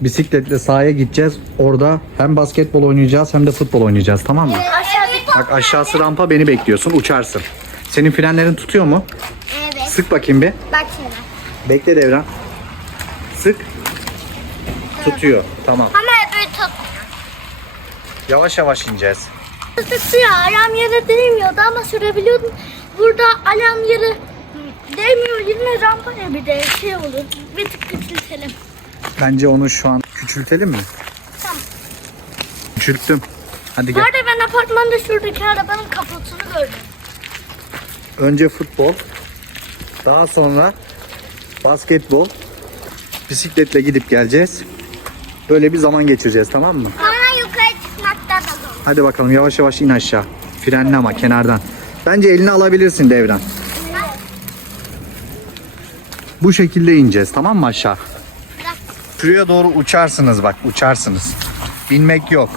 Bisikletle sahaya gideceğiz. Orada hem basketbol oynayacağız hem de futbol oynayacağız tamam mı? Aşağıdaki. Bak aşağısı rampa beni bekliyorsun uçarsın. Senin frenlerin tutuyor mu? Evet. Sık bakayım bir. Bak şimdi. Bekle Devran. Sık. Tutuyor. Tamam. Ama öbür top. Yavaş yavaş ineceğiz. Tutuyor. Alarm yere değmiyordu ama sürebiliyordum. Burada alarm yere değmiyor. Yine rampaya bir de şey olur. Bir tık küçültelim. Bence onu şu an küçültelim mi? Tamam. Küçülttüm. Hadi Bu gel. arada ben apartmanda şuradaki arabanın kaputunu gördüm. Önce futbol. Daha sonra basketbol. Bisikletle gidip geleceğiz. Böyle bir zaman geçireceğiz tamam mı? Sonra yukarı çıkmakta da zor. Hadi bakalım yavaş yavaş in aşağı. Frenle ama kenardan. Bence elini alabilirsin Devran. Bu şekilde ineceğiz tamam mı aşağı? Şuraya doğru uçarsınız bak uçarsınız. İnmek yok.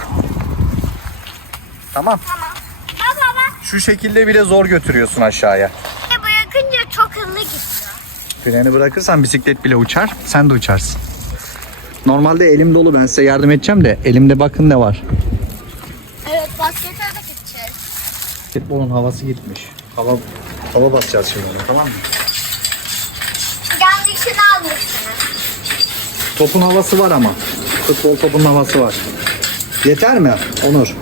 Tamam. Tamam. Baba bak. Şu şekilde bile zor götürüyorsun aşağıya. Bırakınca çok hızlı gidiyor. Freni bırakırsan bisiklet bile uçar. Sen de uçarsın. Normalde elim dolu ben size yardım edeceğim de elimde bakın ne var. Evet baskete de gideceğiz. Basketbolun havası gitmiş. Hava hava basacağız şimdi ona tamam mı? Yanlışını almışsınız. Topun havası var ama. Futbol topunun havası var. Yeter mi Onur?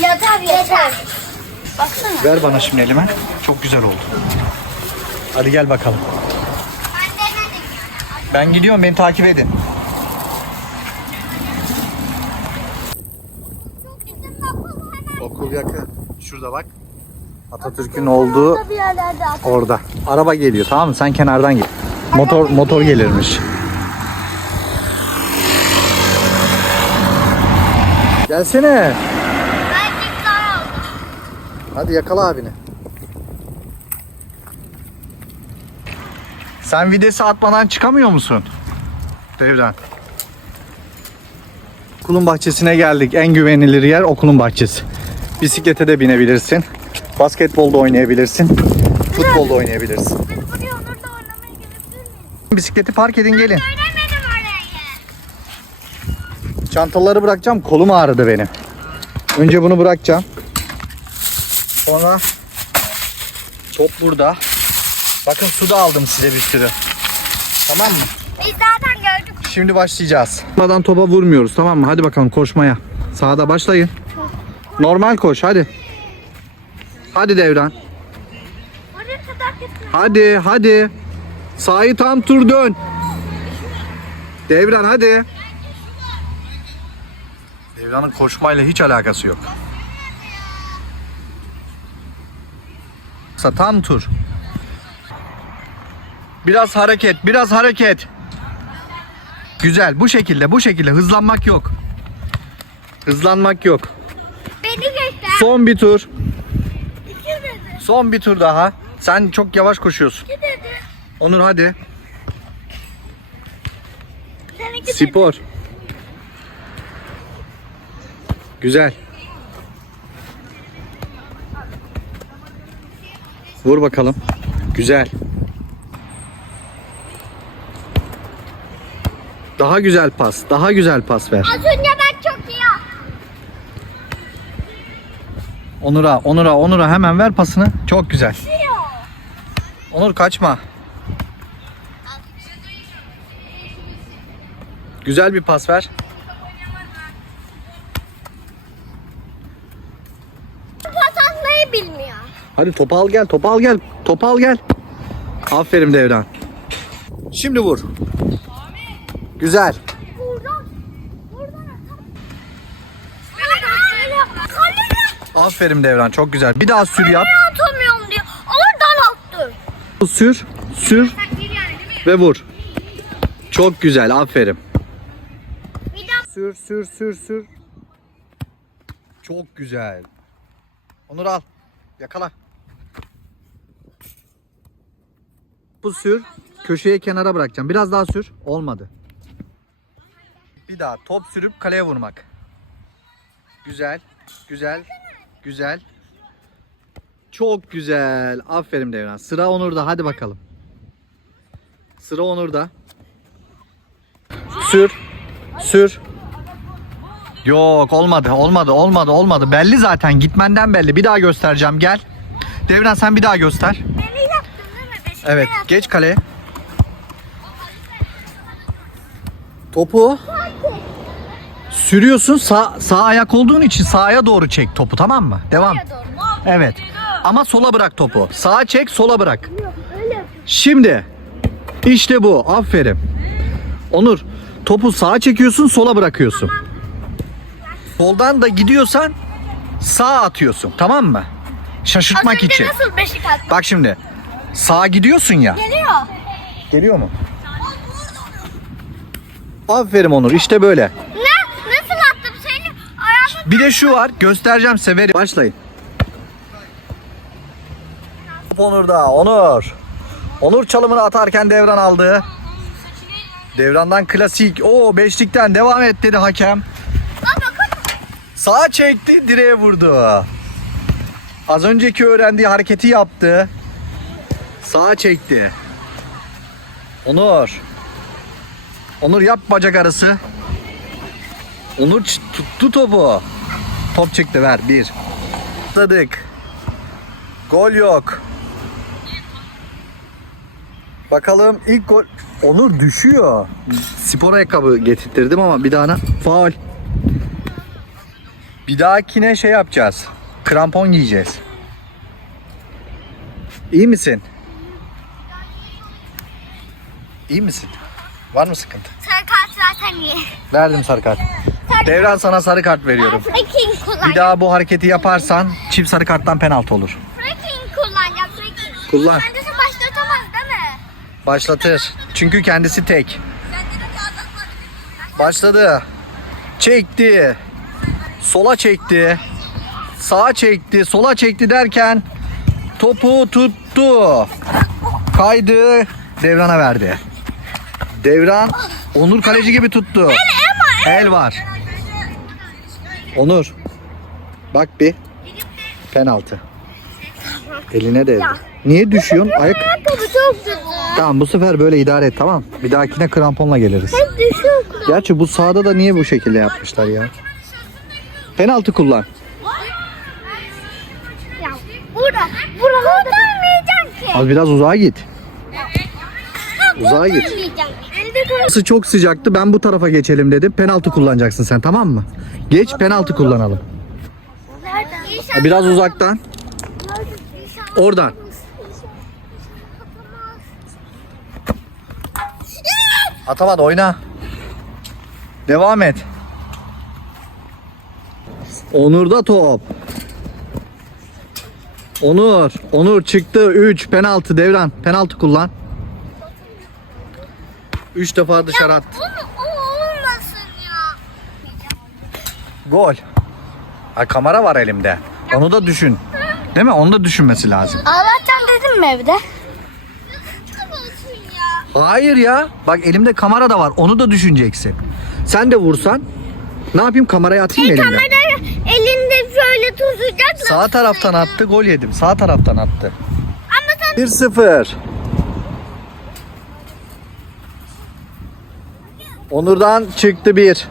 Yeter yeter. Baksana. Ver bana şimdi elime. Çok güzel oldu. Hadi gel bakalım. Ben gidiyorum beni takip edin. Okul yakın. Şurada bak. Atatürk'ün olduğu Orada. Araba geliyor tamam mı? Sen kenardan git. Motor motor gelirmiş. Gelsene. Hadi yakala abini. Sen videsi atmadan çıkamıyor musun? Devran. Okulun bahçesine geldik. En güvenilir yer okulun bahçesi. Bisiklete de binebilirsin. Basketbolda oynayabilirsin. Futbolda oynayabilirsin. Bisikleti park edin gelin. Göremedim orayı. Çantaları bırakacağım. Kolum ağrıdı benim. Önce bunu bırakacağım. Sonra top burada. Bakın su da aldım size bir sürü. Tamam mı? Biz zaten gördük. Şimdi başlayacağız. Vurmadan topa vurmuyoruz tamam mı? Hadi bakalım koşmaya. Sağda başlayın. Normal koş hadi. Hadi Devran. Hadi hadi. Sağı tam tur dön. Devran hadi. Devran'ın koşmayla hiç alakası yok. Tam tur. Biraz hareket, biraz hareket. Güzel, bu şekilde, bu şekilde hızlanmak yok. Hızlanmak yok. Beni göster. Son bir tur. Son bir tur daha. Sen çok yavaş koşuyorsun. Onur hadi. Spor. Güzel. Vur bakalım. Güzel. Daha güzel pas. Daha güzel pas ver. Az önce ben çok iyi. Onur'a, Onur'a, Onur'a hemen ver pasını. Çok güzel. Onur kaçma. Güzel bir pas ver. Pas atmayı bilmiyor. Hadi topu al gel, topu al gel, topu al gel. Aferin Devran. Şimdi vur. Güzel. Aferin Devran, çok güzel. Bir daha sür yap. atamıyorum diyor. Oradan attım. Sür, sür ve vur. Çok güzel, aferin. Sür, sür, sür, sür. Çok güzel. Onur al. Yakala. Bu sür. Köşeye kenara bırakacağım. Biraz daha sür. Olmadı. Bir daha top sürüp kaleye vurmak. Güzel. Güzel. Güzel. Çok güzel. Aferin Devran. Sıra Onur'da. Hadi bakalım. Sıra Onur'da. sür. Sür. Yok olmadı olmadı olmadı olmadı. Belli zaten gitmenden belli. Bir daha göstereceğim gel. Devran sen bir daha göster. Beni yaptın değil mi? Beşiktaş Evet yaptın. geç kaleye. Topu sürüyorsun sağ, sağ ayak olduğun için sağa doğru çek topu tamam mı? Devam. Evet. Ama sola bırak topu. Sağa çek sola bırak. Yok öyle yapıyorum. Şimdi işte bu. Aferin. Onur topu sağa çekiyorsun sola bırakıyorsun. Soldan da gidiyorsan sağa atıyorsun tamam mı? Şaşırtmak Az önce için. nasıl beşik attın? Bak şimdi sağa gidiyorsun ya. Geliyor. Geliyor mu? Aferin Onur işte böyle. Ne? Nasıl attım? Senin ayağını Bir de şu var göstereceğim severi. Başlayın. Top Onur'da Onur. Onur çalımını atarken devran aldı. Devrandan klasik. O beşlikten devam et dedi hakem. Sağa çekti direğe vurdu. Az önceki öğrendiği hareketi yaptı. Sağa çekti. Onur. Onur yap bacak arası. Onur tuttu topu. Top çıktı ver bir. Atladık. Gol yok. Bakalım ilk gol. Onur düşüyor. Spor ayakkabı getirttirdim ama bir daha faul. Bir dahakine şey yapacağız. Krampon giyeceğiz. İyi misin? İyi misin? Var mı sıkıntı? Sarı kart zaten iyi. Verdim sarı kart. Devran sana sarı kart veriyorum. Kullan. Bir daha bu hareketi yaparsan çift sarı karttan penaltı olur. Freaking kullanacağım. Freaking. Kullan. Kendisi başlatamaz değil mi? Başlatır. Çünkü kendisi tek. Başladı. Çekti. Sola çekti. Sağa çekti. Sola çekti derken topu tuttu. Kaydı. Devran'a verdi. Devran Onur kaleci gibi tuttu. El var. Onur. Bak bir. Penaltı. Eline değdi. Niye düşüyorsun? Ayak. Tamam bu sefer böyle idare et tamam. Bir dahakine kramponla geliriz. Gerçi bu sahada da niye bu şekilde yapmışlar ya? Penaltı kullan. Ya burada. Buralarda ki. Az biraz uzağa git. Uzağa git. Elde dur. Burası çok sıcaktı. Ben bu tarafa geçelim dedim. Penaltı kullanacaksın sen tamam mı? Geç penaltı kullanalım. Nereden? İnşallah. Biraz uzaktan. İnşallah. Oradan. Atamadı oyna. Devam et. Onur'da top. Onur. Onur çıktı. 3 penaltı devran. Penaltı kullan. 3 defa dışarı at. Bunu o olmasın ya. Gol. Ay kamera var elimde. Onu da düşün. Değil mi? Onu da düşünmesi lazım. Ağlatacağım dedim mi evde? Hayır ya. Bak elimde kamera da var. Onu da düşüneceksin. Sen de vursan ne yapayım kamerayı atayım mı elimden? Şöyle tutacaklar. Sağ taraftan attı gol yedim. Sağ taraftan attı. Ama sen 1-0. Onur'dan çıktı 1.